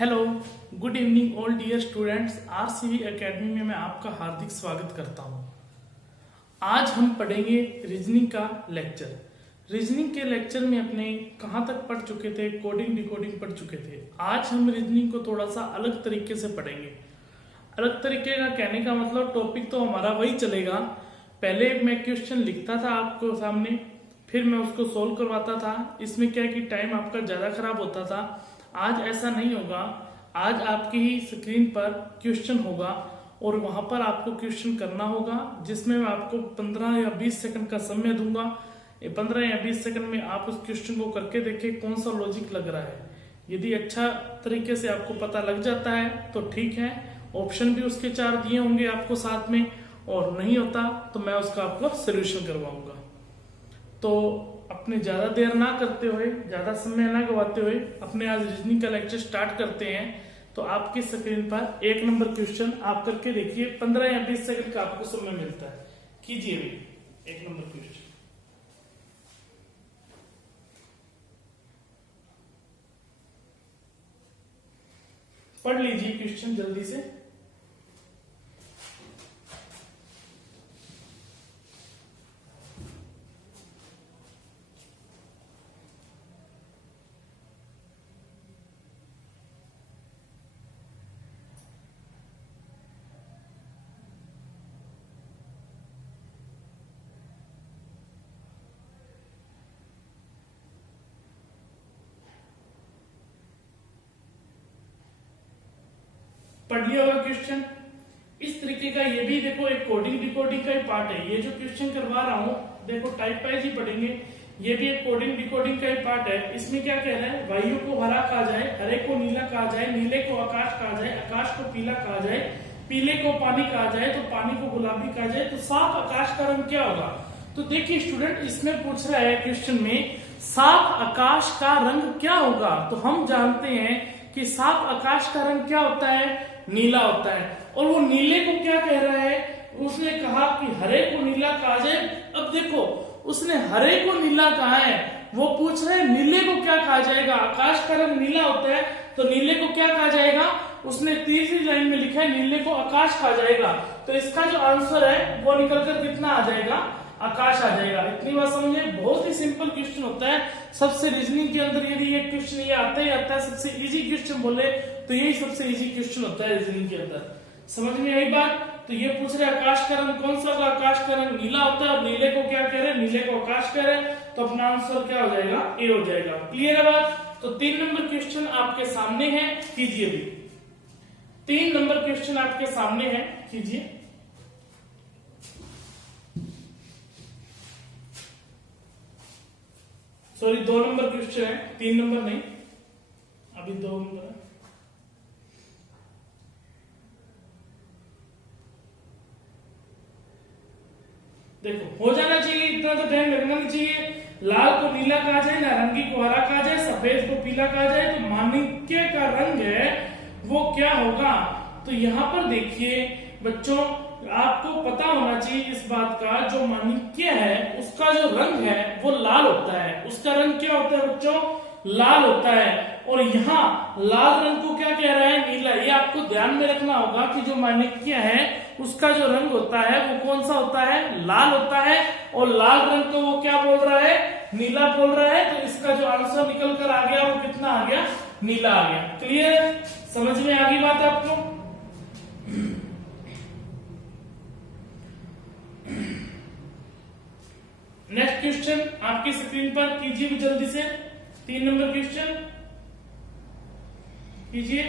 Hello, good evening all dear students. RCV academy में मैं आपका हार्दिक स्वागत करता हूं। आज हम पढ़ेंगे रीजनिंग का लेक्चर। रीजनिंग के लेक्चर में अपने कहां तक पढ़ चुके थे, कोडिंग डिकोडिंग पढ़ चुके थे। आज हम रीजनिंग को थोड़ा सा अलग तरीके से पढ़ेंगे। अलग तरीके का कहने का मतलब टॉपिक तो हमारा वही चलेगा। पहले मैं क्वेश्चन लिखता था आपको सामने, फिर मैं उसको सोल्व करवाता था। इसमें क्या कि टाइम आपका ज्यादा खराब होता था। आज ऐसा नहीं होगा। आज आपकी ही स्क्रीन पर क्वेश्चन होगा और वहां पर आपको क्वेश्चन करना होगा, जिसमें मैं आपको 15 या 20 सेकंड का समय दूंगा। 15 या 20 सेकंड में आप उस क्वेश्चन को करके देखें कौन सा लॉजिक लग रहा है। यदि अच्छा तरीके से आपको पता लग जाता है तो ठीक है, ऑप्शन भी उसके 4 दिए होंगे आपको साथ में, और नहीं होता तो मैं उसका आपको सोल्यूशन करवाऊंगा। तो अपने ज्यादा देर ना करते हुए, ज्यादा समय ना गवाते हुए अपने आज रीजनिंग का लेक्चर स्टार्ट करते हैं। तो आपकी स्क्रीन पर 1 नंबर क्वेश्चन आप करके देखिए। 15 या 20 सेकंड का आपको समय मिलता है। कीजिए भी 1 नंबर क्वेश्चन। पढ़ लीजिए क्वेश्चन जल्दी से। पढ़ लिया होगा क्वेश्चन। इस तरीके का ये भी देखो एक कोडिंग डिकोडिंग का ही पार्ट है। ये जो क्वेश्चन करवा रहा हूं देखो टाइप वाइज ही पढ़ेंगे। ये भी एक कोडिंग डिकोडिंग का ही पार्ट है। इसमें क्या कह रहा है, वायु को हरा कहा जाए, हरे को नीला कहा जाए, नीले को आकाश कहा जाए, आकाश को पीला कहा जाए, पीले को पानी कहा जाए तो पानी को गुलाबी कहा जाए, तो साफ आकाश का रंग क्या होगा। तो देखिए स्टूडेंट, इसमें पूछ रहा है क्वेश्चन में साफ आकाश का रंग क्या होगा। तो हम जानते हैं कि साफ आकाश का रंग क्या होता है, नीला होता है। और वो नीले को क्या कह रहा है, उसने कहा कि हरे को नीला कहा जाए। अब देखो उसने हरे को नीला कहा है, वो पूछ रहे हैं नीले को क्या कहा जाएगा। आकाश का रंग नीला होता है तो नीले को क्या कहा जाएगा। उसने तीसरी लाइन में लिखा है नीले को आकाश कहा जाएगा। तो इसका जो आंसर है वो निकलकर कितना आ जाएगा, आकाश आ जाएगा। इतनी बात समझे, बहुत ही सिंपल क्वेश्चन होता है। सबसे रीजनिंग के अंदर यदि ये क्वेश्चन ये आता ही आता है, सबसे इजी क्वेश्चन बोले तो यही सबसे इजी क्वेश्चन होता है रीजनिंग के अंदर। समझ में आई बात। तो ये पूछ रहे आकाश का रंग कौन सा होगा। आकाश का रंग नीला होता है और नीले को क्या कह रहे हैं, नीले को आकाश कह रहे हैं। तो अपना आंसर क्या हो जाएगा, ए हो जाएगा। क्लियर है बात। तो 3 नंबर क्वेश्चन आपके सामने है, कीजिए भी। 3 नंबर क्वेश्चन आपके सामने है, कीजिए। सॉरी 2 नंबर क्वेश्चन है, 3 नंबर नहीं, अभी 2 नंबर है। देखो हो जाना चाहिए, इतना तो टाइम लगना नहीं चाहिए। लाल को नीला कहा जाए, नारंगी को हरा कहा जाए, सफेद को पीला कहा जाए, तो माणिक्य का रंग है वो क्या होगा। तो यहाँ पर देखिए बच्चों, आपको पता होना चाहिए इस बात का, जो माणिक्य है उसका जो रंग है वो लाल होता है। उसका रंग क्या होता है बच्चों, लाल होता है। और यहाँ लाल रंग को क्या कह रहा है, नीला। ये आपको ध्यान में रखना होगा कि जो माणिक्य है उसका जो रंग होता है वो कौन सा होता है, लाल होता है। और लाल रंग को वो क्या बोल रहा है, नीला बोल रहा है। तो इसका जो आंसर निकल कर आ गया वो कितना आ गया, नीला आ गया। क्लियर, समझ में आ गई बात आपको। नेक्स्ट क्वेश्चन आपकी स्क्रीन पर, कीजिए भी जल्दी से। 3 नंबर क्वेश्चन कीजिए।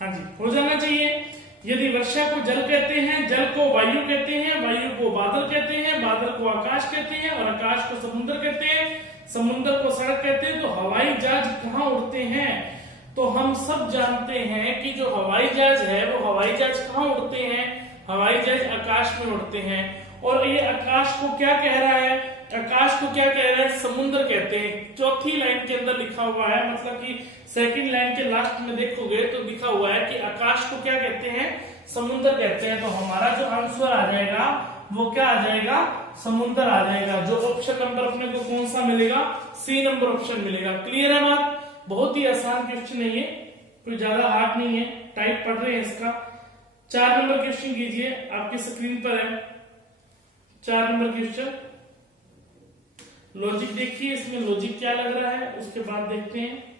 हाँ जी, हो जाना चाहिए। यदि वर्षा को जल कहते हैं, जल को वायु कहते हैं, वायु को बादल कहते हैं, बादल को आकाश कहते हैं, और आकाश को समुद्र कहते हैं, समुद्र को सड़क कहते हैं, तो हवाई जहाज कहाँ उड़ते हैं। तो हम सब जानते हैं कि जो हवाई जहाज है वो हवाई जहाज कहाँ उड़ते हैं, हवाई जहाज आकाश में उड़ते हैं। और ये आकाश को क्या कह रहा है आकाश को क्या कह रहे हैं, समुद्र कहते हैं। चौथी लाइन के अंदर लिखा हुआ है, मतलब कि सेकंड लाइन के लास्ट में देखोगे तो लिखा हुआ है कि आकाश को क्या कहते हैं, समुद्र कहते हैं। तो हमारा जो आंसर आ जाएगा वो क्या आ जाएगा, समुद्र आ जाएगा। जो ऑप्शन नंबर अपने को कौन सा मिलेगा, सी नंबर ऑप्शन मिलेगा। क्लियर है बात? बहुत ही आसान क्वेश्चन है ये, कोई ज्यादा हार्ड नहीं है, टाइप पढ़ रहे हैं इसका। 4 नंबर क्वेश्चन कीजिए, आपकी स्क्रीन पर है 4 नंबर क्वेश्चन। लॉजिक देखिए, इसमें लॉजिक क्या लग रहा है, उसके बाद देखते हैं।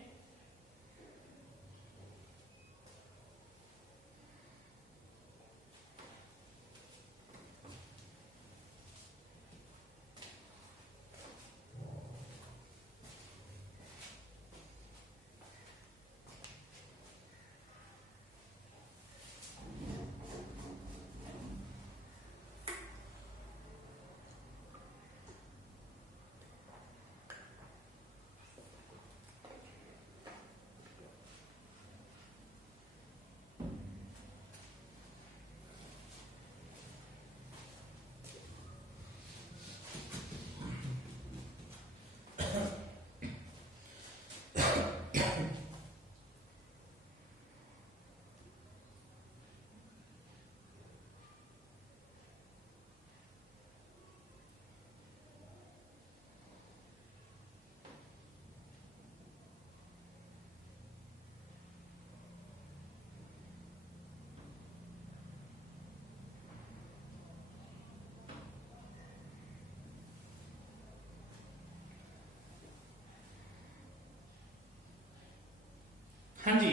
हाँ जी,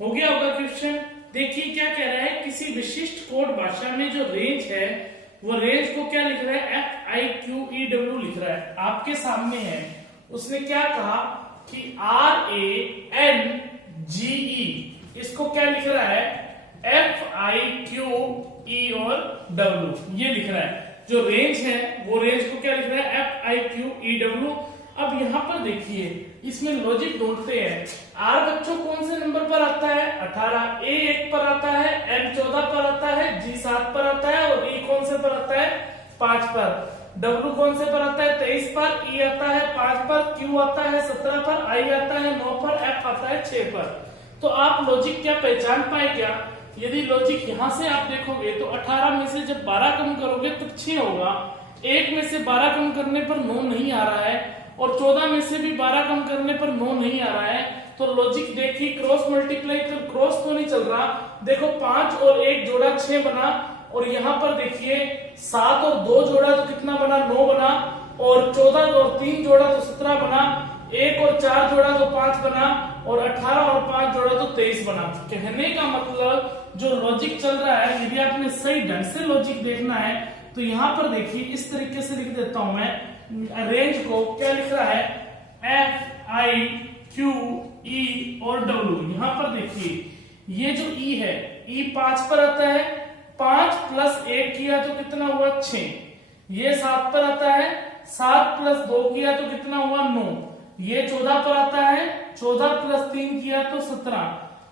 हो गया होगा क्वेश्चन। देखिए क्या कह रहा है, किसी विशिष्ट कोड भाषा में जो रेंज है वो रेंज को क्या लिख रहा है, FIQEW लिख रहा है, आपके सामने है। उसने क्या कहा कि RANGE, इसको क्या लिख रहा है, FIQE और W, ये लिख रहा है। जो रेंज है वो रेंज को क्या लिख रहा है, FIQEW। अब यहां पर देखिए, इसमें लॉजिक ढूंढते हैं। आर बच्चों कौन से नंबर पर आता है, 18, ए 1 पर आता है, एम 14 पर आता है, जी 7 पर आता है, और ई कौन से पर आता है, 5 पर। डब्ल्यू कौन से पर आता है, 23 पर, ई आता है 5 पर, क्यू आता है 17 पर, आई आता है 9 पर, एफ आता है 6 पर। तो आप लॉजिक क्या पहचान पाए क्या? यदि लॉजिक यहां से आप देखोगे तो 18 में से जब 12 कम करोगे तब 6 होगा, 1 में से 12 कम करने पर 9 नहीं आ रहा है, और 14 में से भी 12 कम करने पर 9 नहीं आ रहा है। तो लॉजिक देखिए, क्रॉस मल्टीप्लाई कर क्रॉस तो नहीं चल रहा। देखो 5 और 1 जोड़ा 6 बना, और यहां पर देखिए 7 और 2 जोड़ा तो कितना बना, 9 बना, और 14 और 3 जोड़ा तो 17 बना, 1 और 4 जोड़ा तो 5 बना, और 18 और 5 जोड़ा तो 23 बना। कहने का मतलब जो लॉजिक चल रहा है, यदि आपने सही ढंग से लॉजिक देखना है तो यहां पर देखिए इस तरीके से लिख देता हूं मैं। रेंज को क्या लिख रहा है, FIQE और W। यहां पर देखिए ये जो E है, E 5 पर आता है, 5 प्लस 1 किया तो कितना हुआ, 6। ये 7 पर आता है, 7 प्लस 2 किया तो कितना हुआ, 9। ये 14 पर आता है, 14 प्लस 3 किया तो 17,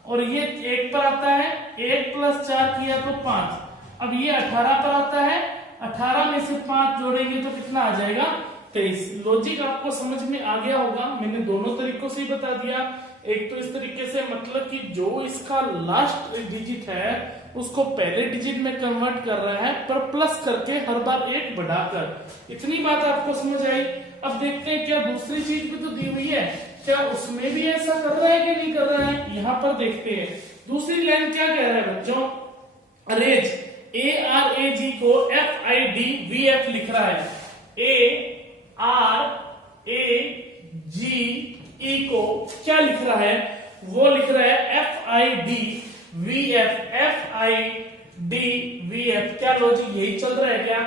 और ये 1 पर आता है, 1 प्लस 4 किया तो 5। अब ये 18 पर आता है, 18 में से 5 जोड़ेंगे तो कितना आ जाएगा, 23। लॉजिक आपको समझ में आ गया होगा, मैंने दोनों तरीकों से ही बता दिया। एक तो इस तरीके से, मतलब कि जो इसका लास्ट डिजिट है उसको पहले डिजिट में कन्वर्ट कर रहा है, पर प्लस करके हर बार 1 बढ़ाकर। इतनी बात आपको समझ आई। अब देखते हैं क्या दूसरी चीज भी तो दी हुई है, क्या उसमें भी ऐसा कर रहा है कि नहीं कर रहा है। यहां पर देखते हैं दूसरी लाइन क्या कह रहा है बच्चों, रेंज ARAG को FIDVF लिख रहा है। ARAGE को क्या लिख रहा है, वो लिख रहा है FIDVF। FIDVF क्या लॉजिक यही चल रहा है क्या,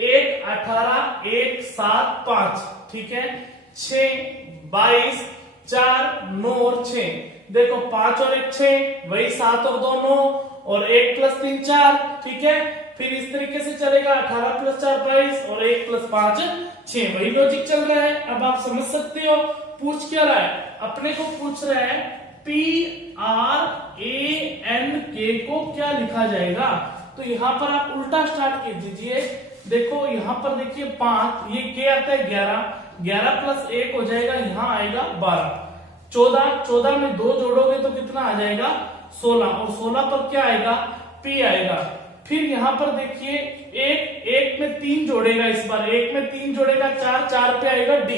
1 18 1 7 5, ठीक है, 6 22 4 9 और 6। देखो 5 और 1 6, वही 7 और 2 9, और 1 प्लस 3 4, ठीक है। फिर इस तरीके से चलेगा, 18 प्लस 4 22, और 1 प्लस 5 6, वही लॉजिक चल रहा है। अब आप समझ सकते हो पूछ क्या रहा है, अपने को पूछ रहा है PRANK को क्या लिखा जाएगा। तो यहां पर आप उल्टा स्टार्ट कर दीजिए, देखो यहाँ पर देखिए 5, ये क्या आता है 11, 11 प्लस 1 हो जाएगा, यहाँ आएगा 12, 14, 14 में 2 जोड़ोगे तो कितना आ जाएगा 16, और 16 पर क्या आएगा p आएगा। फिर यहाँ पर देखिए एक में 3 जोड़ेगा, इस बार एक में 3 जोड़ेगा 4, 4 पे आएगा d।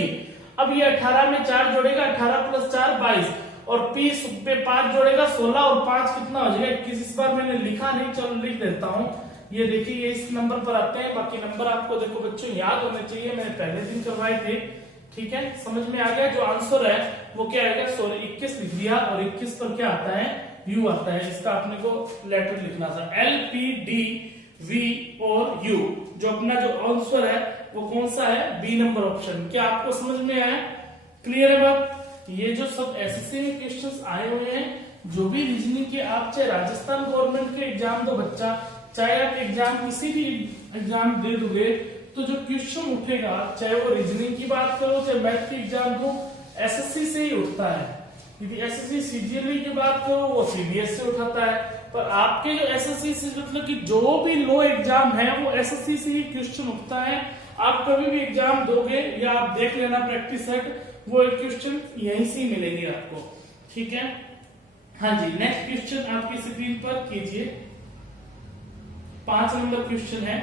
अब ये 18 में 4 जोड़ेगा, 18 प्लस 4 22, और p पे 5 जोड़ेगा 16, और 5 कितना हो जाएगा 21। इस बार मैंने लिखा नहीं, चलो लिख देता हूँ। ये देखिए ये इस नंबर पर आते हैं, बाकी नंबर आपको देखो बच्चों याद होने चाहिए, मैंने पहले दिन करवाए थे, ठीक है, समझ में आ गया। जो आंसर है वो क्या आएगा, सॉरी 21 लिख दिया, और 21 पर क्या आता है U आता है, इसका अपने को लेटर लिखना था L P D V और U। जो अपना जो आंसर है वो कौन सा है, बी नंबर ऑप्शन। क्या आपको समझ में आया, क्लियर है बात। ये जो सब एसएससी में क्वेश्चंस आए हुए हैं, जो भी रीजनिंग के, आप चाहे राजस्थान गवर्नमेंट के एग्जाम दो बच्चा, चाहे आप एग्जाम किसी भी एग्जाम दे दोगे, तो जो क्वेश्चन उठेगा, चाहे वो रीजनिंग की बात करो, चाहे मैथ की एग्जाम दो, एसएससी से ही उठता है। यदि एसएससी सीजीएलई की बात करो, वो सीबीएस से उठाता है। पर आपके जो एसएससी से मतलब कि जो भी लो एग्जाम है, वो एसएससी से ही क्वेश्चन उठता है। आप कभी भी एग्जाम दोगे, या आप देख लेना प्रैक्टिस सेट, वो एक क्वेश्चन यहीं से ही मिलेंगे आपको, ठीक है। हाँ जी, नेक्स्ट क्वेश्चन आपकी स्क्रीन पर कीजिए, 5 नंबर क्वेश्चन है।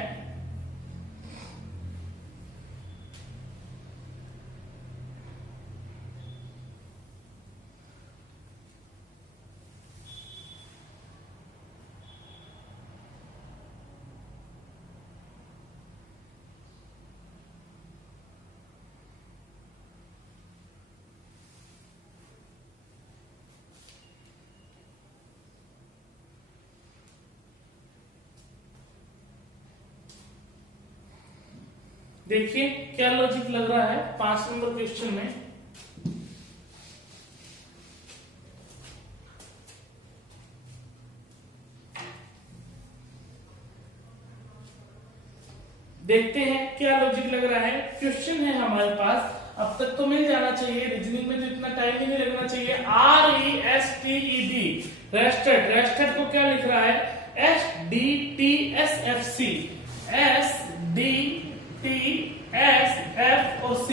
देखिए क्या लॉजिक लग रहा है 5 नंबर क्वेश्चन में। देखते हैं क्या लॉजिक लग रहा है। क्वेश्चन है हमारे पास, अब तक तो मिल जाना चाहिए, रीजनिंग में तो इतना टाइम ही नहीं लगना चाहिए। RESTED, रेस्टेड, रेस्टेड को क्या लिख रहा है, SDTSFC, SDTSF और C।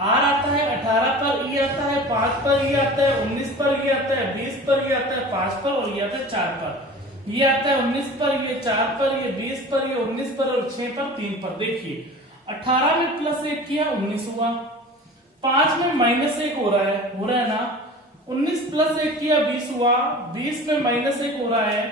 R आता है 18 पर, E आता है 5 पर, E आता है 19 पर, E आता है 20 पर, E आता है 5 पर, और ये आता है 4 पर। ये आता है 19 पर, ये 4 पर, ये 20 पर, ये 19 पर, और 6 पर, 3 पर। देखिए 18 में प्लस 1 किया 19 हुआ, 5 में माइनस 1 हो रहा है ना, 19 प्लस 1 किया 20 हुआ, 20 में माइनस 1 हो रहा है,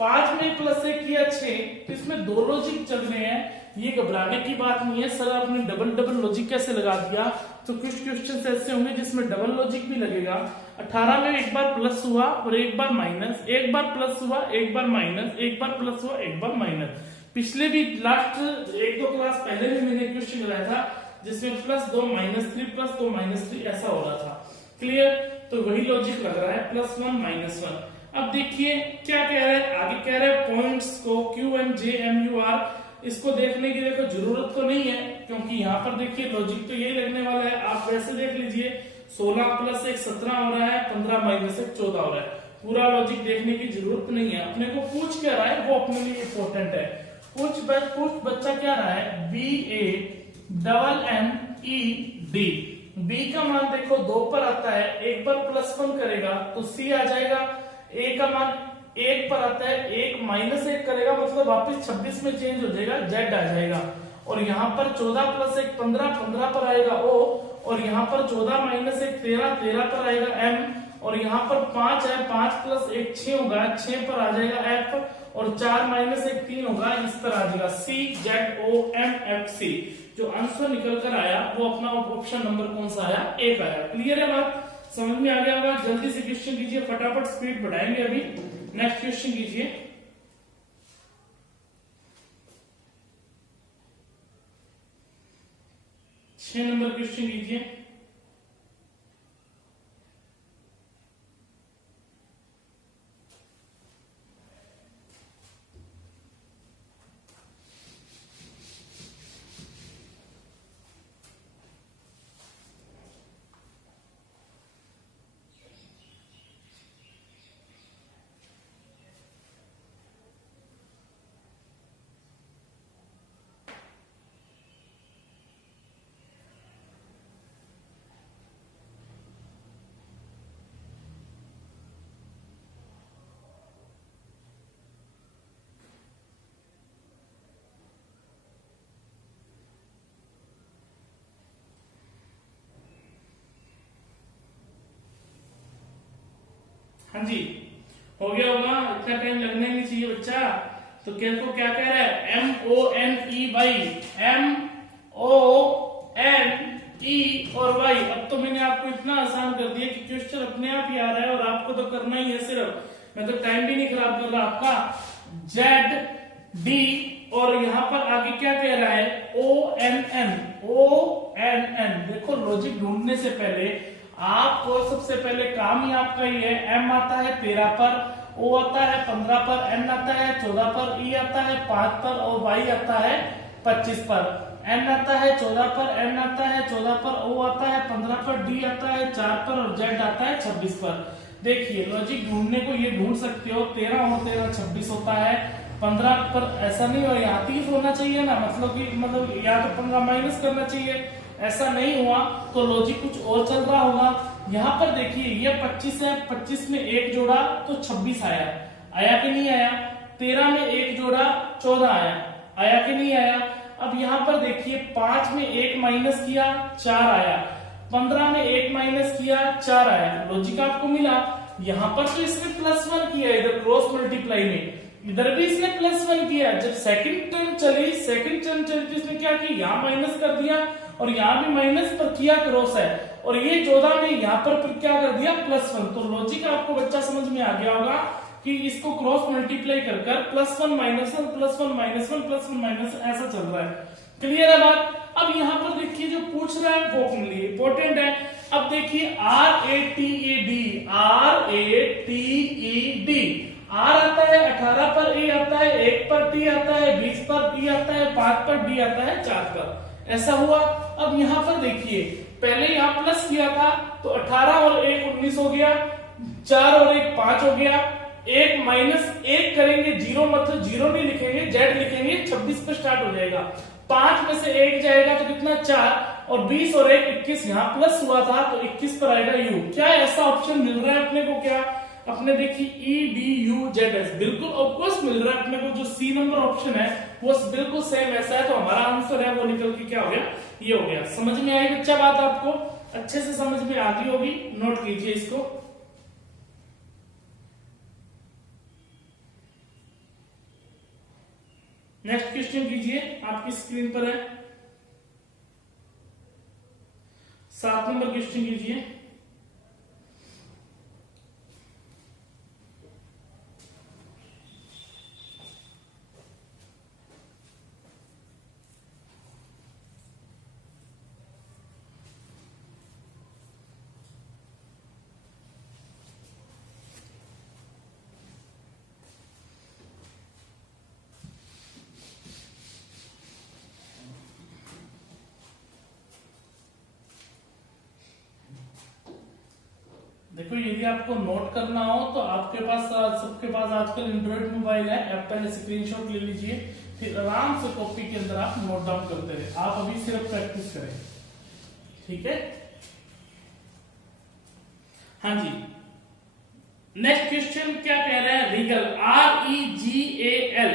5 में प्लस 1 किया 6। तो इसमें 2 लॉजिक चल रहे हैं, ये घबराने की बात नहीं है। सर आपने डबल डबल लॉजिक कैसे लगा दिया, तो कुछ क्वेश्चन ऐसे होंगे जिसमें डबल लॉजिक भी लगेगा। 18 में एक बार प्लस हुआ और एक बार माइनस, एक बार प्लस हुआ एक बार माइनस, एक बार प्लस हुआ एक बार माइनस। पिछले भी लास्ट 1-2 क्लास पहले भी मैंने क्वेश्चन कराया था जिसमें +2 -3 +2 -3 ऐसा हो रहा था, क्लियर। तो वही लॉजिक लग रहा है, +1 -1। अब देखिए क्या कह रहा है, आगे कह रहा है पॉइंट्स को Q M J M U R, इसको देखने की देखो जरूरत तो नहीं है, क्योंकि यहाँ पर देखिए लॉजिक तो यही लगने वाला है। आप वैसे देख लीजिए, 16 + 1 17 हो रहा है, 15 - 1 14 हो रहा है। पूरा लॉजिक देखने की जरूरत नहीं है। अपने को पूछ क्या रहा है वो अपने लिए इंपॉर्टेंट है। पूछ बच्चा क्या रहा है, BAMMED, बी का मान देखो 2 पर आता है, एक बार +1 करेगा तो C आ जाएगा। A का मान 1 पर आता है, 1 -1 करेगा मतलब वापस 26 में चेंज हो जाएगा, Z आ जाएगा। और यहाँ पर 14 + 1 15, 15 पर आएगा O, और यहाँ पर 14 - 1 13, 13 पर आएगा M, और यहाँ पर 5 है, 5 + 1 6 होगा, 6 पर आ जाएगा F, और 4 - 1 3 होगा, इस पर आ जाएगा CZOMFC। जो आंसर निकल कर आया वो अपना ऑप्शन नंबर कौन सा आया, 1 आया। क्लियर है बात, समझ में आ गया होगा। जल्दी से क्वेश्चन कीजिए, फटाफट स्पीड बढ़ाएंगे। अभी नेक्स्ट क्वेश्चन कीजिए, 6 नंबर क्वेश्चन कीजिए। हाँ जी, हो गया होगा, इतना टाइम लगना ही नहीं चाहिए बच्चा। तो कैल को क्या कह रहा है, MONE और y। अब तो मैंने आपको इतना आसान कर दिया कि क्वेश्चन अपने आप ही आ रहा है और आपको तो करना ही है सिर्फ, मैं तो टाइम भी नहीं खराब कर रहा आपका। ZD और यहाँ पर आगे क्या कह रहा है, ONN। देखो लॉजिक ढूंढने से पहले आपको सबसे पहले काम ही आपका ये है, M आता है 13 पर, O आता है 15 पर, N आता है 14 पर, E आता है 5 पर और Y आता है 25 पर। N आता है 14 पर, N आता है 14 पर, O आता है 15 पर, D आता है 4 पर और Z आता है 26 पर। देखिए लॉजिक ढूंढने को ये ढूंढ सकते हो, 13 और 13 26 होता है, 15 पर ऐसा नहीं हो, यहाँ 30 होना चाहिए ना, मतलब या तो 15 माइनस करना चाहिए, ऐसा नहीं हुआ तो लॉजिक कुछ और चल रहा होगा। यहाँ पर देखिए ये 25 है, 25 में 1 जोड़ा तो 26 आया कि नहीं आया, 13 में 1 जोड़ा 14 आया कि नहीं आया। अब यहाँ पर देखिए 5 में 1 माइनस किया 4 आया, 15 में 1 माइनस किया 4 आया, लॉजिक आपको मिला। यहाँ पर तो इसने +1 किया, इधर क्रॉस मल्टीप्लाई में, इधर भी इसने +1 किया। जब सेकंड टर्म चली तो इसने क्या किया, यहाँ माइनस कर दिया और यहाँ भी माइनस पर किया, क्रॉस है, और ये 14 में यहाँ पर क्या कर दिया +1। तो लॉजिक आपको बच्चा समझ में आ गया होगा कि इसको क्रॉस मल्टीप्लाई कर +1 -1 +1 -1 +1 -1 ऐसा चल रहा है। क्लियर है बात। अब यहाँ पर देखिए जो पूछ रहा है वो अपने लिए इंपॉर्टेंट है। अब देखिए RATED, R आता है 18 पर, A आता है 1 पर, T आता है 20 पर, E आता है 5 पर, D आता है 4 पर, ऐसा हुआ। अब यहाँ पर देखिए पहले यहाँ प्लस किया था तो 18 और 1 19 हो गया, 4 और 1 5 हो गया, 1 माइनस 1 करेंगे 0, मतलब 0 नहीं लिखेंगे, Z लिखेंगे, 26 पे स्टार्ट हो जाएगा। 5 में से 1 जाएगा तो कितना 4 और 20 और 1 21, यहाँ प्लस हुआ था तो 21 पर आएगा U। क्या ऐसा ऑप्शन मिल रहा है अपने को, क्या अपने देखिए EDUZS बिल्कुल ऑफकोर्स मिल रहा है अपने को। जो C नंबर ऑप्शन है वो बिल्कुल सेम ऐसा है, तो हमारा आंसर है वो निकल के क्या हो गया, ये हो गया। समझ में आई बच्चा बात, आपको अच्छे से समझ में आ गई होगी, नोट कीजिए इसको। नेक्स्ट क्वेश्चन कीजिए, आपकी स्क्रीन पर है 7 नंबर क्वेश्चन कीजिए। देखो यदि आपको नोट करना हो तो आपके पास सबके पास आजकल एंड्रॉइड मोबाइल है, आप पहले स्क्रीनशॉट ले लीजिए, फिर आराम से कॉपी के अंदर आप नोट डाउन करते रहे। आप अभी सिर्फ प्रैक्टिस करें, ठीक है। हाँ जी, नेक्स्ट क्वेश्चन क्या कह रहा है, रीगल REGAL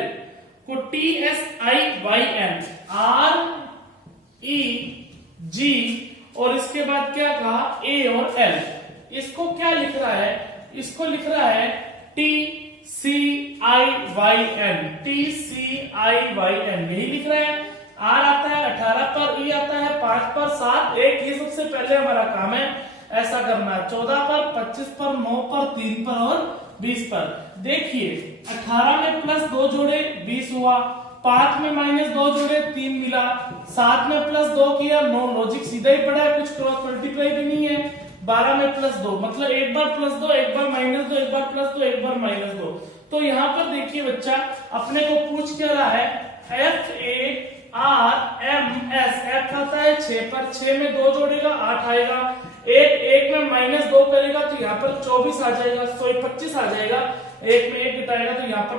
को TSIYN REG और इसके बाद क्या कहा A और L, इसको क्या लिख रहा है, इसको लिख रहा है TCIYN, यही लिख रहा है। R आता है 18 पर, E आता है 5 पर, 7 1, ये सबसे पहले हमारा काम है ऐसा करना है, 14 पर, 25 पर, 9 पर, 3 पर और 20 पर। देखिए 18 में +2 जोड़े 20 हुआ, 5 में -2 जोड़े 3 मिला, 7 में +2 किया 9, लॉजिक सीधा ही पड़ा है, कुछ क्रॉस मल्टीप्लाई भी नहीं है। 12 में +2 मतलब एक बार +2 एक बार -2 एक बार +2 एक बार -2। तो यहाँ पर देखिए बच्चा अपने को पूछ क्या रहा है, FARMS, F आता है 6 पर, 6 में 2 जोड़ेगा 8 आएगा, 1 में -2 करेगा तो यहाँ पर 24 आ जाएगा, 25 आ जाएगा। एक में एक घटाएगा तो यहाँ पर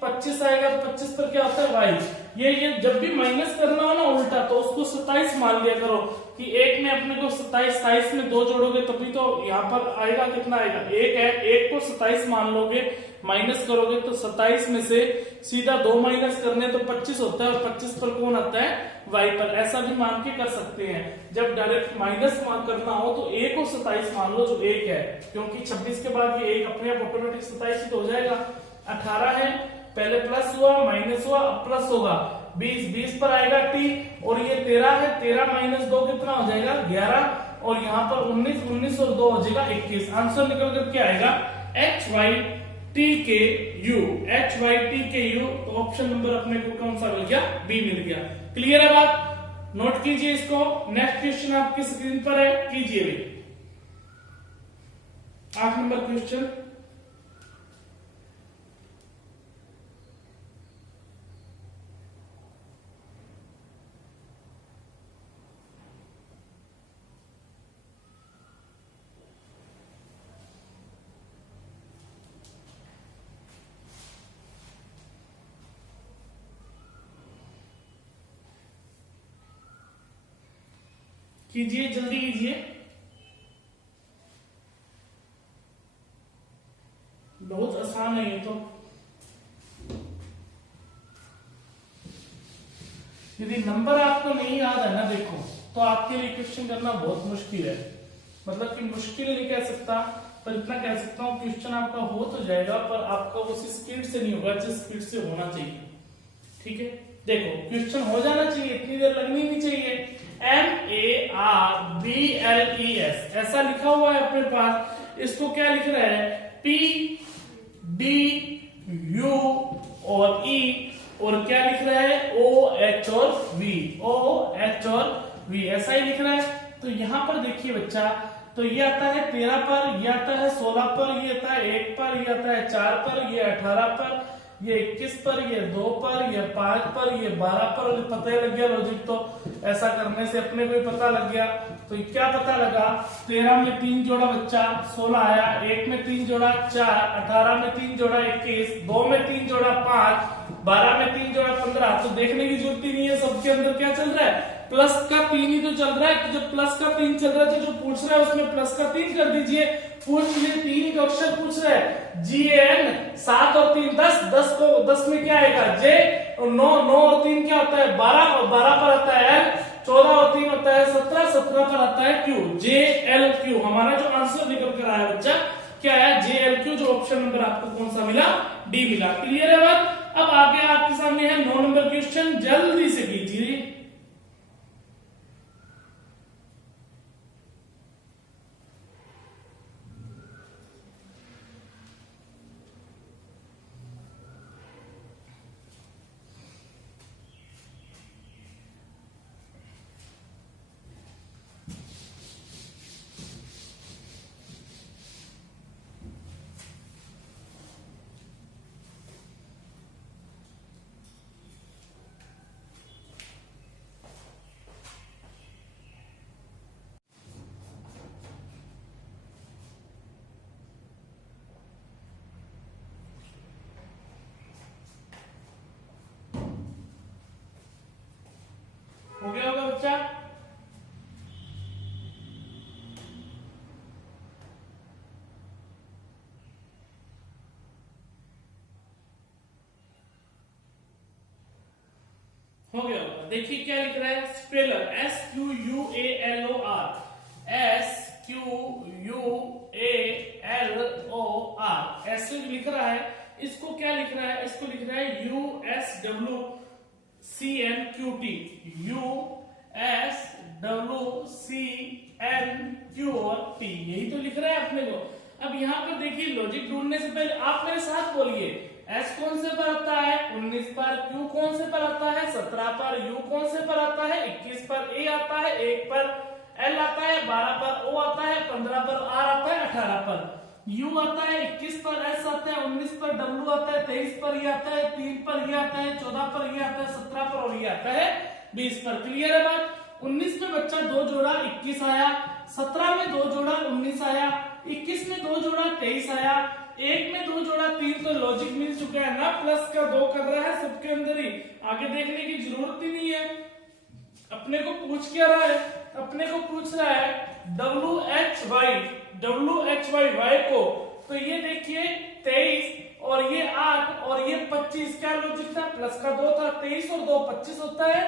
25 आएगा, तो 25 पर क्या होता है वाई। ये जब भी माइनस करना हो ना उल्टा, तो उसको 27 मान लिया करो कि एक में अपने को 27 में 2 जोड़ोगे तभी तो यहाँ पर आएगा, कितना आएगा, एक है, एक को 27 मान लोगे, माइनस करोगे तो 27 में से सीधा 2 माइनस करने तो 25 होता है, और 25 पर कौन आता है, वाई पर। ऐसा भी मान के कर सकते हैं। जब डायरेक्ट माइनस करना हो तो a को 27 मान लो, जो 1 है, क्योंकि 26 के बाद ये 1 अपने आप ऑटोमेटिक 27 ही तो हो जाएगा। 18 है, पहले प्लस हुआ, माइनस हुआ, अब प्लस होगा, 20 पर आएगा t, और ये 13 है, 13 माइनस 2 कितना हो जाएगा, 11, और यहाँ पर 19 और 2 हो जाएगा 21। आंसर निकल कर क्या आएगा, HYTKU। तो ऑप्शन नंबर अपने को कौन सा मिल गया, बी मिल गया। क्लियर है बात, नोट कीजिए इसको। नेक्स्ट क्वेश्चन आपकी स्क्रीन पर है, कीजिए भी 8 नंबर क्वेश्चन। कीजिए, जल्दी कीजिए, बहुत आसान है ये तो। यदि नंबर आपको नहीं याद है ना, देखो, तो आपके लिए क्वेश्चन करना बहुत मुश्किल है। मतलब कि मुश्किल नहीं कह सकता, पर इतना कह सकता हूं क्वेश्चन आपका हो तो जाएगा, पर आपका उसी स्पीड से नहीं होगा जिस स्पीड से होना चाहिए। ठीक है, देखो क्वेश्चन हो जाना चाहिए, इतनी देर लगनी नहीं चाहिए। MARBLES ऐसा लिखा हुआ है अपने पास, इसको क्या लिख रहा है, PDU और E, और क्या लिख रहा है, OH और V, ऐसा ही लिख रहा है। तो यहां पर देखिए बच्चा, तो ये आता है 13 पर, ये आता है 16 पर, ये आता है 1 पर, ये आता है 4 पर, ये 18 पर, ये 21 पर, ये 2 पर, ये 5 पर, ये 12 पर। पता ही लग गया लॉजिक, तो ऐसा करने से अपने को ही पता लग गया। तो क्या पता लगा, 13 में 3 जोड़ा बच्चा 16 आया, 1 में 3 जोड़ा 4, 18 में 3 जोड़ा 21, 2 में 3 जोड़ा 5, 12 में 3 जोड़ा 15। तो देखने की जरूरत ही नहीं है, सबके अंदर क्या चल रहा है, प्लस का 3 ही तो चल रहा है। तो जब प्लस का 3 चल रहा है, तो जो पूछ रहा है उसमें प्लस का 3 कर दीजिए। पूछ लिए 3 का अक्षर पूछ रहा है, GN 7 और 3 10 को 10 में क्या आएगा, J, और 9 और 3 क्या होता है, 12 और 12 पर आता है L, 14 और 3 होता है 17 पर आता है Q, JLQ। हमारा जो आंसर निकल कर आया बच्चा क्या है, JLQ। जो ऑप्शन नंबर आपको कौन सा मिला, डी मिला। क्लियर है बात। अब आगे आपके सामने है 9 नंबर क्वेश्चन, जल्दी से कीजिए। हो गया होगा बच्चा, हो गया होगा। देखिए क्या लिख रहा है, स्पेलर SQUALOR, SQUALOR ऐसे लिख रहा है। इसको क्या लिख रहा है, इसको लिख रहा है USWCNQT, USWCNQT, यही तो लिख रहा है अपने को। अब यहाँ पर देखिए, लॉजिक ढूंढने से पहले आप मेरे साथ बोलिए, S कौन से पर आता है, 19 पर, Q कौन से पर आता है, 17 पर, U कौन से पर आता है, 21 पर, A आता है 1 पर, L आता है 12 पर, O आता है 15 पर, R आता है 18 पर, U आता है 21 पर, S आता है 19 पर, W आता है 23 पर, ये आता है 3 पर, ये आता है 14 पर, ये आता है 17 पर, और ये आता है 20 पर। क्लियर है बात। 19 में बच्चा 2 जोड़ा 21 आया, 17 में 2 जोड़ा 19 आया, 21 में 2 जोड़ा 23 आया, एक में दो जोड़ा तीन तो लॉजिक मिल चुका है ना, प्लस का दो कर रहा है सबके अंदर ही, आगे देखने की जरूरत ही नहीं है। अपने को पूछ क्या रहा है, अपने को पूछ रहा है WHY वाई को, तो ये देखिए 23 और ये 8 और ये 25, क्या लॉजिक था, प्लस का दो था, 23 और 2 25 होता है,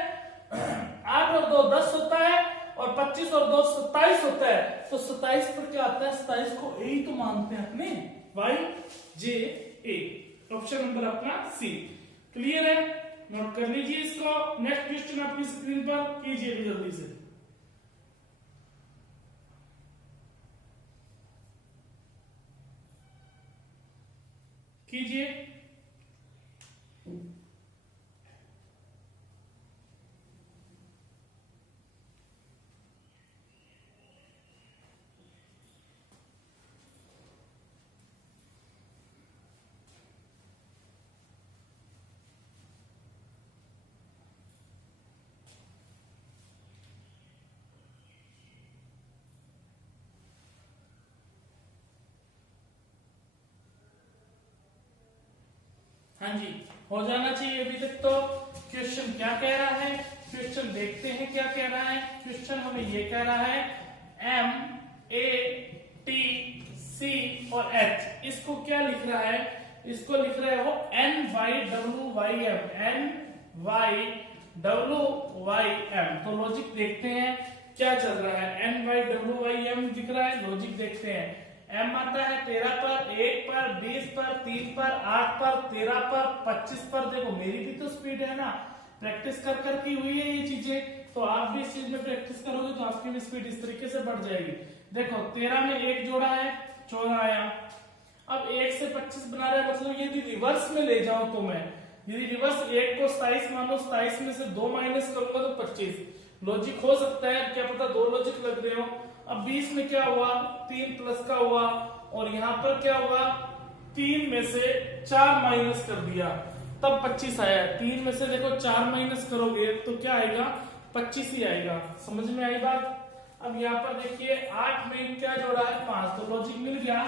8 और 2 10 होता है और 25 और 2 27 होता है। तो 27 पर क्या आता है, 27 को ए ही तो मानते हैं अपने, YJA, ऑप्शन नंबर अपना सी। क्लियर है, नोट कर लीजिए इसको। नेक्स्ट क्वेश्चन आपकी स्क्रीन पर कीजिए भी जल्दी से। कीजिए। हाँ जी, हो जाना चाहिए अभी तक। तो क्वेश्चन क्या कह रहा है, क्वेश्चन देखते हैं क्या कह रहा है। क्वेश्चन हमें ये कह रहा है MATC और H, इसको क्या लिख रहा है, इसको लिख रहा है वो NYWYM। तो लॉजिक देखते हैं क्या चल रहा है। NYWYM दिख रहा है, लॉजिक देखते हैं। M आता है 13 पर, 1 पर, 20 पर, 3 पर, 8 पर, 13 पर, 25 पर। देखो मेरी भी तो स्पीड है ना, प्रैक्टिस कर कर की हुई है ये चीजें, तो आप भी इस चीज में प्रैक्टिस करोगे तो आपकी भी स्पीड इस तरीके से बढ़ जाएगी। देखो 13 में 1 जोड़ा है, 14 आया। अब 1 से 25 बना रहा है, मतलब यदि रिवर्स में ले जाऊं तो मैं, यदि रिवर्स 1 को 27 मानो, 27 में से 2 माइनस करूंगा तो 25। लॉजिक हो सकता है, क्या पता दो लॉजिक लग रहे हो। अब 20 में क्या हुआ, 3 प्लस का हुआ, और यहां पर क्या हुआ, 3 में से 4 माइनस कर दिया तब 25 आया। 3 में से देखो 4 माइनस करोगे तो क्या आएगा, 25 ही आएगा। समझ में आई बात। अब यहाँ पर देखिए 8 में क्या जोड़ा है, 5, तो लॉजिक मिल गया।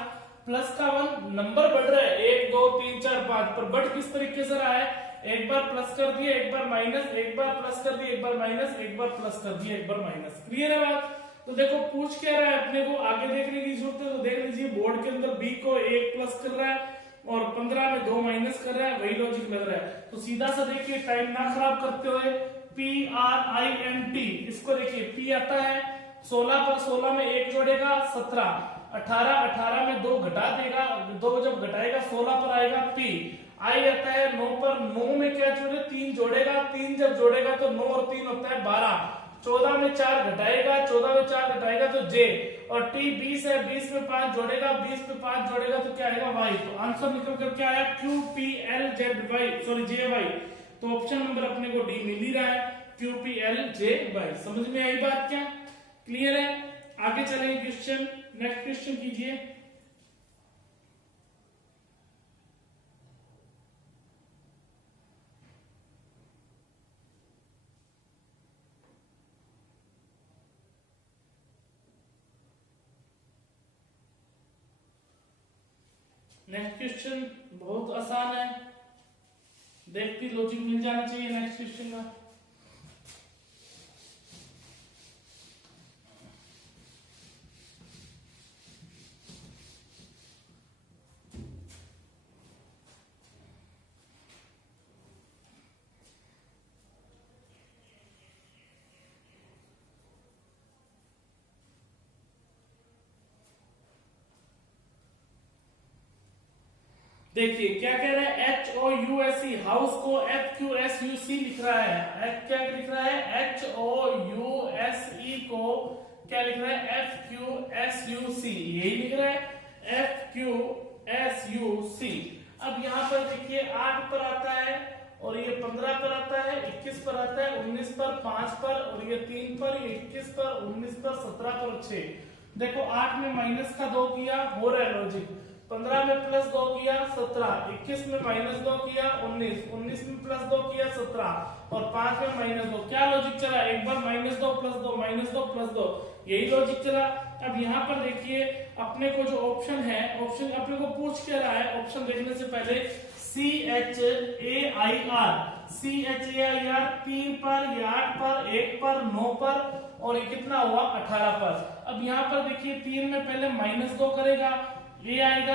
प्लस का 1 नंबर बढ़ रहा है, 1 2 3 4 5, पर बढ़ किस तरीके से रहा है, एक बार प्लस कर दिए, एक बार माइनस, एक बार प्लस कर दिए, एक बार माइनस, एक बार प्लस कर दिए, एक बार माइनस। क्लियर है बात। तो देखो पूछ क्या रहा है, अपने को आगे देखने की जरूरत है। तो देख लीजिए बोर्ड के अंदर b को 1 प्लस कर रहा है और 15 में 2 माइनस कर रहा है, वही लॉजिक लग रहा है। तो सीधा सा देखिए, टाइम ना खराब करते हुए PRINT, इसको देखिए P आता है 16 पर, 16 में 1 जोड़ेगा 17, 18 18 में 2 घटा देगा, 2 जब घटाएगा 16 पर आएगा P। I आता है 9 पर, 9 में क्या जोड़े, 3 जोड़ेगा, 3 जब जोड़ेगा तो 9 और 3 होता है 12, 14 में 4 घटाएगा, 14 में 4 घटाएगा तो J, और T 20 है, 20 में 5 जोड़ेगा, 20 में 5 जोड़ेगा तो क्या आएगा Y। तो आंसर निकल कर क्या आया, JY। तो ऑप्शन नंबर अपने को डी मिल ही रहा है, QPLJY। समझ में आई बात क्या, क्लियर है। आगे चलेंगे क्वेश्चन, नेक्स्ट क्वेश्चन कीजिए। नेक्स्ट क्वेश्चन बहुत आसान है, देखती लॉजिक मिल जाना चाहिए नेक्स्ट क्वेश्चन का। देखिए क्या कह रहा है, HOUSE, हाउस को FQSUC लिख रहा है। क्या लिख रहा है, HOUSE को क्या लिख रहा है, FQSUC, यही लिख रहा है FQSUC। अब यहाँ पर देखिए 8 पर आता है और ये 15 पर आता है, 21 पर आता है, 19 पर, 5 पर, और ये 3 पर, 21 पर, 19 पर, 17 पर, 6। देखो 8 में माइनस का 2 किया, हो रहा है लॉजिक, 15 में प्लस 2 किया 17, 21 में माइनस 2 किया 19, 19 में प्लस 2 किया 17 और 5 में माइनस 2। क्या लॉजिक चला, एक बार माइनस 2 प्लस 2 माइनस 2 प्लस 2, यही लॉजिक चला। अब यहाँ पर देखिए अपने को जो ऑप्शन है, ऑप्शन अपने को पूछ क्या रहा है, ऑप्शन देखने से पहले CHAIR 3 पर, ये 8 पर, 1 पर, 9 पर और ये कितना हुआ 18 पर। अब यहाँ पर देखिए 3 में पहले माइनस 2 करेगा, ये आएगा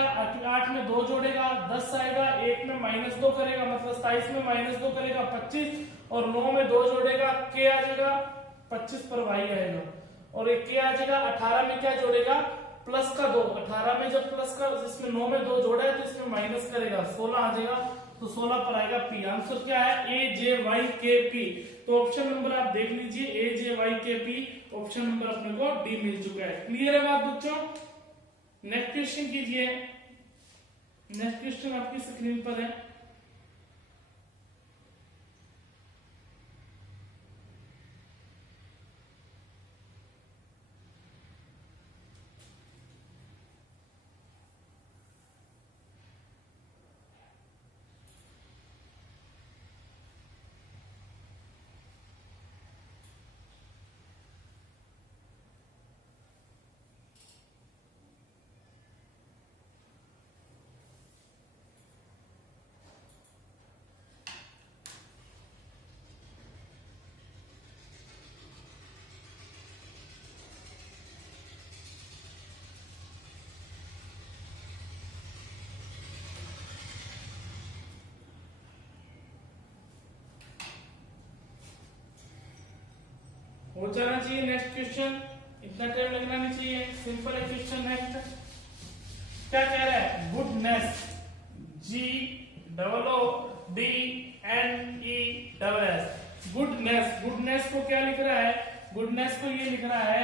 8 में 2 जोड़ेगा 10 आएगा, 1 में माइनस 2 करेगा मतलब 27 में माइनस 2 करेगा 25 और 9 में 2 जोड़ेगा के आ जाएगा 25 पर y आएगा और एक के आ जाएगा। 18 में क्या जोड़ेगा प्लस का 2, 18 में जब प्लस का, इसमें 9 में 2 जोड़ा है तो इसमें माइनस करेगा 16 आ जाएगा तो 16 पर आएगा P। आंसर क्या है AJYKP। तो ऑप्शन नंबर आप देख लीजिए AJYKP, ऑप्शन नंबर अपने को डी मिल चुका है। क्लियर है बात बच्चों? नेक्स्ट क्वेश्चन कीजिए। नेक्स्ट क्वेश्चन आपकी स्क्रीन पर है। हो जाना चाहिए नेक्स्ट क्वेश्चन, इतना टाइम लगना नहीं चाहिए, सिंपल है क्वेश्चन। नेक्स्ट क्या कह रहा है, गुडनेस GOODNESS, गुडनेस। गुडनेस को क्या लिख रहा है, गुडनेस को ये लिख रहा है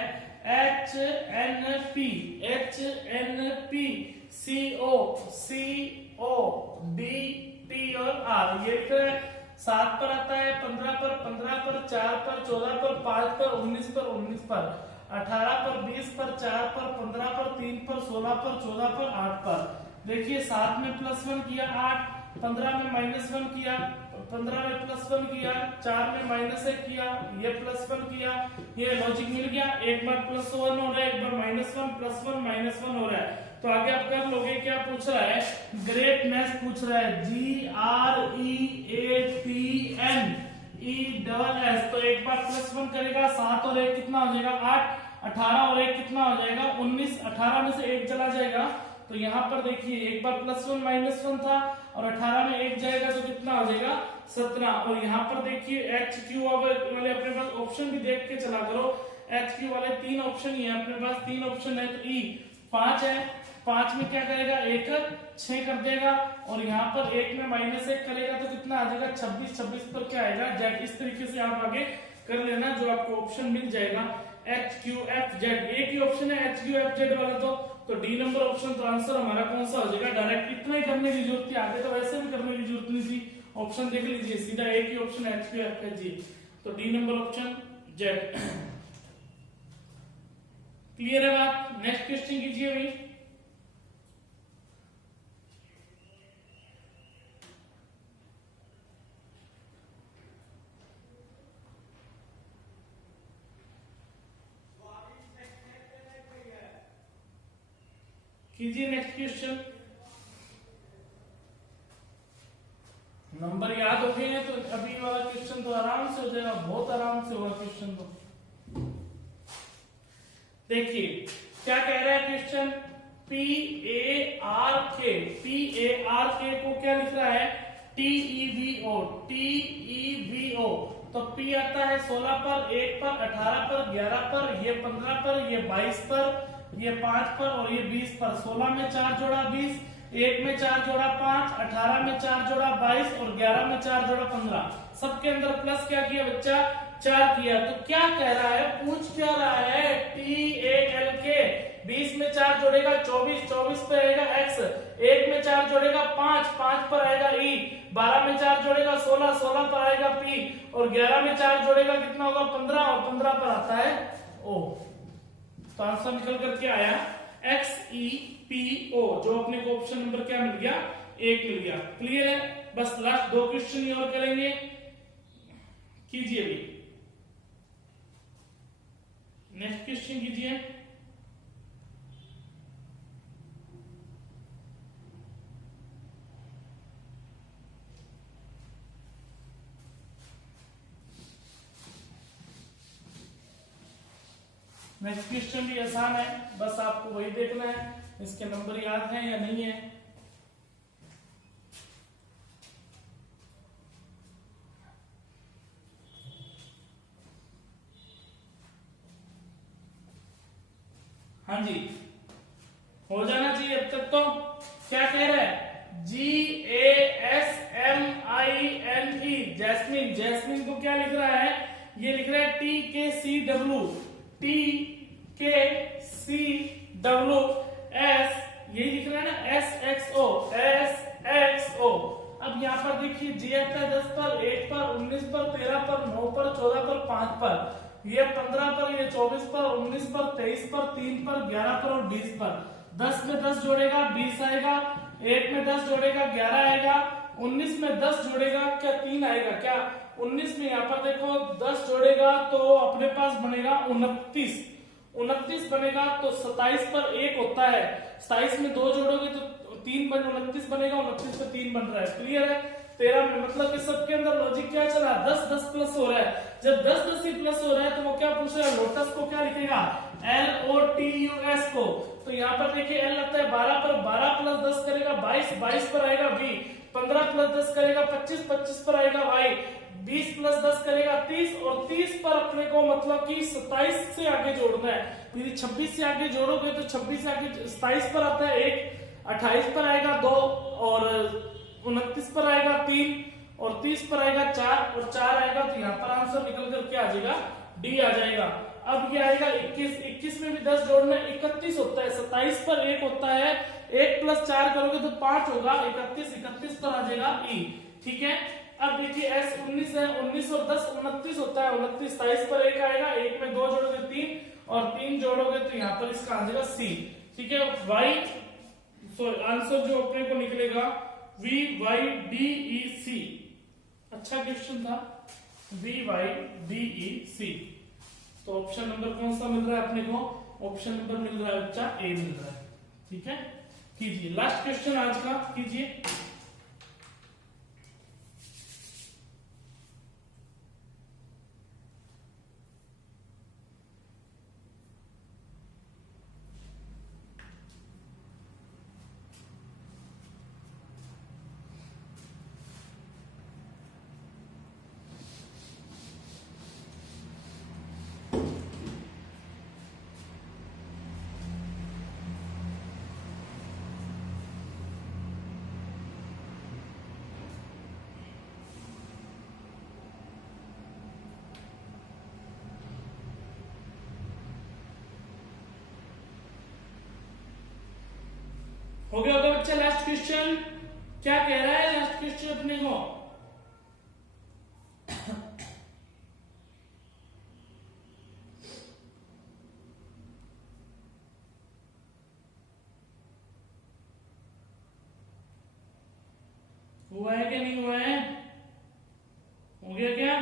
HNP COCODT और R, ये लिख रहा है। 7 पर आता है, 15 पर, 15 पर, 4 पर, 14 पर, 5 पर, 19 पर, 19 पर, 18 पर, 20 पर, 4 पर, 15 पर, 3 पर, 16 पर, 14 पर, 8 पर। देखिए 7 में +1 किया 8, 15 में -1 किया, 15 में +1 किया, 4 में -1 किया, ये +1 किया, ये लॉजिक मिल गया। एक बार +1 हो रहा है, एक बार -1 +1 -1 हो रहा है। तो आगे आप कर लोगे, क्या पूछ रहा है, ग्रेटनेस पूछ रहा है GREATNESS। तो एक बार +1 करेगा, 7 और 1 कितना हो जाएगा 8, 18 और 1 कितना हो जाएगा 19, 18 में से 1 चला जाएगा तो यहाँ पर देखिए एक बार +1 -1 था और 18 में 1 जाएगा तो कितना हो जाएगा 17। और यहाँ पर देखिए HQ वाले अपने पास ऑप्शन भी देख के चला करो, HQ वाले 3 ऑप्शन ही है अपने पास, 3 ऑप्शन है तो E 5 है, 5 में क्या करेगा 1 6 कर देगा और यहाँ पर 1 में -1 करेगा तो कितना आ जाएगा 26, 26 पर क्या आएगा Z। इस तरीके से आप आगे कर लेना, जो आपको ऑप्शन मिल जाएगा HQFZ। एक ही ऑप्शन है HQFZ वाला, तो डी नंबर ऑप्शन। तो आंसर हमारा कौन सा हो जाएगा, डायरेक्ट इतना ही करने की जरूरत थी, आगे तो वैसे भी करने की जरूरत नहीं थी। ऑप्शन देख लीजिए, सीधा एक ही ऑप्शन HQFZ, तो D number option Z। Clear है बात? नेक्स्ट क्वेश्चन कीजिए भाई। कीजिए नेक्स्ट क्वेश्चन। नंबर याद हो गए हैं तो अभी वाला क्वेश्चन तो आराम से हो जाएगा, बहुत आराम से होगा क्वेश्चन। तो देखिए क्या कह रहा है क्वेश्चन, PARK को क्या लिख रहा है TEVO। तो P आता है 16 पर, 1 पर, 18 पर, 11 पर, ये 15 पर, ये 22 पर, ये 5 पर और ये 20 पर। 16 में 4 जोड़ा 20, 1 में 4 जोड़ा 5, 18 में 4 जोड़ा 22 और 11 में 4 जोड़ा 15। सबके अंदर प्लस क्या किया बच्चा 4 किया। तो क्या कह रहा है, पूछ क्या रहा है, TALK 20 में 4 जोड़ेगा 24, 24 पे आएगा X, 1 में 4 जोड़ेगा 5, 5 पर आएगा E, 12 में 4 जोड़ेगा 16, 16 पर आएगा P और 11 में 4 जोड़ेगा कितना होगा 15 और 15 पर आता है O। तो आंसर निकल करके आया XEPO, जो अपने को ऑप्शन नंबर क्या मिल गया, 1 मिल गया। क्लियर है? बस लास्ट 2 क्वेश्चन और करेंगे, कीजिए अभी। नेक्स्ट क्वेश्चन कीजिए। नेक्स्ट क्वेश्चन भी आसान है, बस आपको वही देखना है इसके नंबर याद हैं या नहीं है। हाँ जी, हो जाना चाहिए अब तक। तो क्या कह रहा है, GASMINE, जैस्मिन। जैस्मिन को क्या लिख रहा है, ये लिख रहा है TKCW, TKCWS, यही लिख रहा है ना, SXO। अब यहाँ पर देखिए, G आता है 10 पर, 1 पर, 19 पर, 13 पर, 9 पर, 14 पर, 5 पर, ये 15 पर, ये 24 पर, 19 पर, 23 पर, 3 पर, 11 पर और 20 पर। 10 में 10 जोड़ेगा 20 आएगा, 1 में 10 जोड़ेगा 11 आएगा, 19 में 10 जोड़ेगा क्या 3 आएगा क्या, 19 में यहाँ पर देखो 10 जोड़ेगा तो अपने पास बनेगा 29 बनेगा, तो 27 पर 1 होता है, 27 में 2 जोड़ोगे तो 3 बन 29 बनेगा, 29 पे 3 बन रहा है। क्लियर है? 13 में, मतलब कि सबके अंदर लॉजिक क्या चल रहा है, 10 प्लस हो रहा है। जब 10 ही प्लस हो रहा है तो वो क्या पूछ रहा है, लोटस को क्या लिखेगा, LOTUS को। तो यहाँ पर देखिए L लगता है 12 पर, 12 प्लस 10 करेगा 22 पर आएगा V, 15 प्लस 10 करेगा 25 पर आएगा Y, 20 प्लस 10 करेगा 30, और 30 पर अपने को मतलब कि 27 से आगे जोड़ना है। यदि 26 से आगे जोड़ोगे तो 26 से आगे 27 पर आता है 1, 28 पर आएगा 2, और 29 पर आएगा 3, और 30 पर आएगा 4, और 4 आएगा तो यहाँ पर आंसर निकल कर क्या आ जाएगा, D आ जाएगा। अब ये आएगा 21 में भी 10 जोड़ना है 31 होता है, 27 पर 1 होता है, 1 प्लस 4 करोगे तो 5 होगा, 31 पर आ जाएगा E। ठीक है? अब देखिए S 19 है, 19 और 10 29 होता है, 29, 27 पर 1 आएगा, 1 में 2 जोड़ोगे 3, और 3 जोड़ोगे तो यहाँ पर इसका आ जाएगा C। ठीक है? Y, आंसर जो अपने को निकलेगा VYDEC। अच्छा क्वेश्चन था, VYDEC। तो ऑप्शन नंबर कौन सा मिल रहा है अपने को, ऑप्शन नंबर मिल रहा है बच्चा A मिल रहा है। ठीक है? कीजिए लास्ट क्वेश्चन आज का, कीजिए। हो गया होगा बच्चा लास्ट क्वेश्चन। क्या कह रहा है लास्ट क्वेश्चन अपने को, हुआ है क्या नहीं हुआ है, हो गया क्या,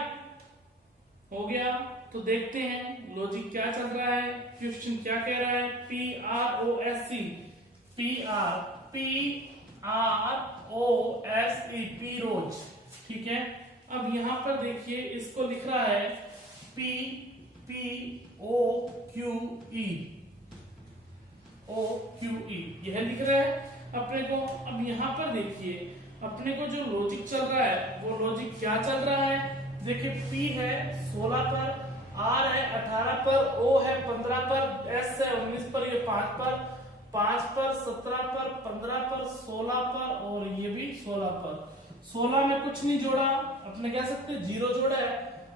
हो गया। तो देखते हैं लॉजिक क्या चल रहा है, क्वेश्चन क्या कह रहा है, PROSE पीरोज। ठीक है? अब यहां पर देखिए इसको लिख रहा है PPOQE, यह लिख रहा है अपने को। अब यहां पर देखिए अपने को जो लॉजिक चल रहा है वो लॉजिक क्या चल रहा है, देखिए P है 16 पर, R है 18 पर, O है 15 पर, S है 19 पर, ये 5 पर, 17 पर, 15 पर, 16 पर, और ये भी 16 पर। 16 में कुछ नहीं जोड़ा, अपने कह सकते 0 जोड़ा है।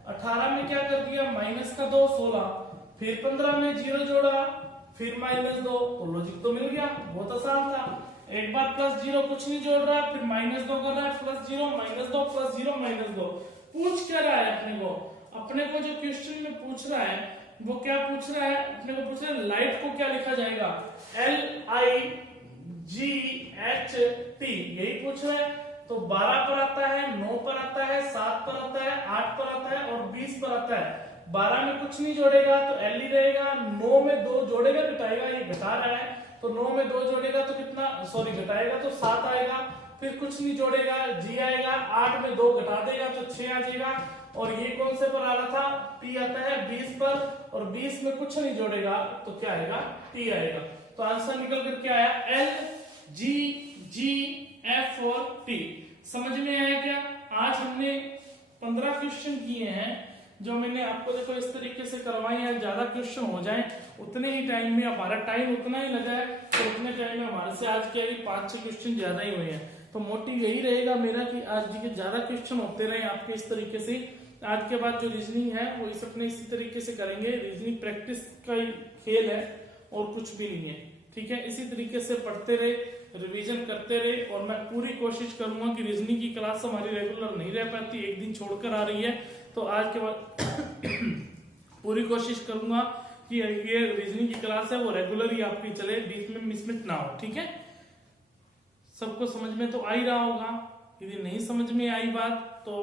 18 में क्या कर दिया, माइनस का 2, 16, फिर 15 में 0 जोड़ा, फिर -2, तो लॉजिक तो मिल गया, बहुत आसान था। एक बार +0 कुछ नहीं जोड़ रहा है, फिर -2 कर रहा है, +0 -2 +0 -2। पूछ क्या रहा है अपने को जो क्वेश्चन में पूछ रहा है वो क्या पूछ रहा है, अपने को पूछ रहा है लाइट को क्या लिखा जाएगा, LIGHT, यही पूछ रहा है। तो 12 पर आता है, 9 पर आता है, 7 पर आता है, 8 पर आता है और 20 पर आता है। 12 में कुछ नहीं जोड़ेगा तो L ही रहेगा, 9 में 2 जोड़ेगा घटाएगा, ये घटा रहा है तो 9 में 2 जोड़ेगा तो कितना, सॉरी घटाएगा तो 7 आएगा, फिर कुछ नहीं जोड़ेगा G आएगा, 8 में 2 घटा देगा तो 6 आ जाएगा। और ये कौन से पर आ रहा था, P आता है 20 पर, और 20 में कुछ नहीं जोड़ेगा तो क्या आएगा, T आएगा। तो आंसर निकल कर क्या आया, LGGF और T। समझ में आया क्या? आज हमने 15 क्वेश्चन किए हैं जो मैंने आपको देखो इस तरीके से करवाए हैं। ज्यादा क्वेश्चन हो जाए उतने ही टाइम में, हमारा टाइम उतना ही लगा है तो उतने टाइम में हमारे से आज के 5-6 क्वेश्चन ज्यादा ही हुए हैं। तो मोटिव यही रहेगा मेरा कि आज के ज्यादा क्वेश्चन होते रहे आपके इस तरीके से। आज के बाद जो रीजनिंग है वो इस अपने इसी तरीके से करेंगे। रीजनिंग प्रैक्टिस का ही खेल है और कुछ भी नहीं है, ठीक है। इसी तरीके से पढ़ते रहे, रिवीजन करते रहे, और मैं पूरी कोशिश करूंगा कि रीजनिंग की क्लास हमारी रेगुलर नहीं रह पाती, एक दिन छोड़कर आ रही है, तो आज के बाद पूरी कोशिश करूंगा कि ये रीजनिंग की क्लास है वो रेगुलर ही आपकी चले, बीच में मिसमेट ना हो, ठीक है। सबको समझ में तो आ ही रहा होगा। यदि नहीं समझ में आई बात तो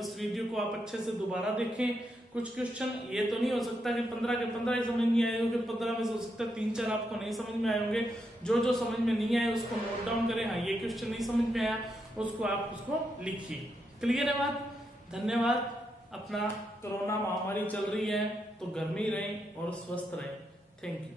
इस वीडियो को आप अच्छे से दोबारा देखें। कुछ क्वेश्चन ये तो नहीं हो सकता कि 15 के 15 ही समझ नहीं आए होंगे, 15 में से हो सकता है 3-4 आपको नहीं समझ में आए होंगे। जो जो समझ में नहीं आए उसको नोट डाउन करें, हाँ ये क्वेश्चन नहीं समझ में आया उसको आप उसको लिखिए। क्लियर है बात? धन्यवाद। अपना कोरोना महामारी चल रही है तो घर में ही रहें और स्वस्थ रहें। Thank you.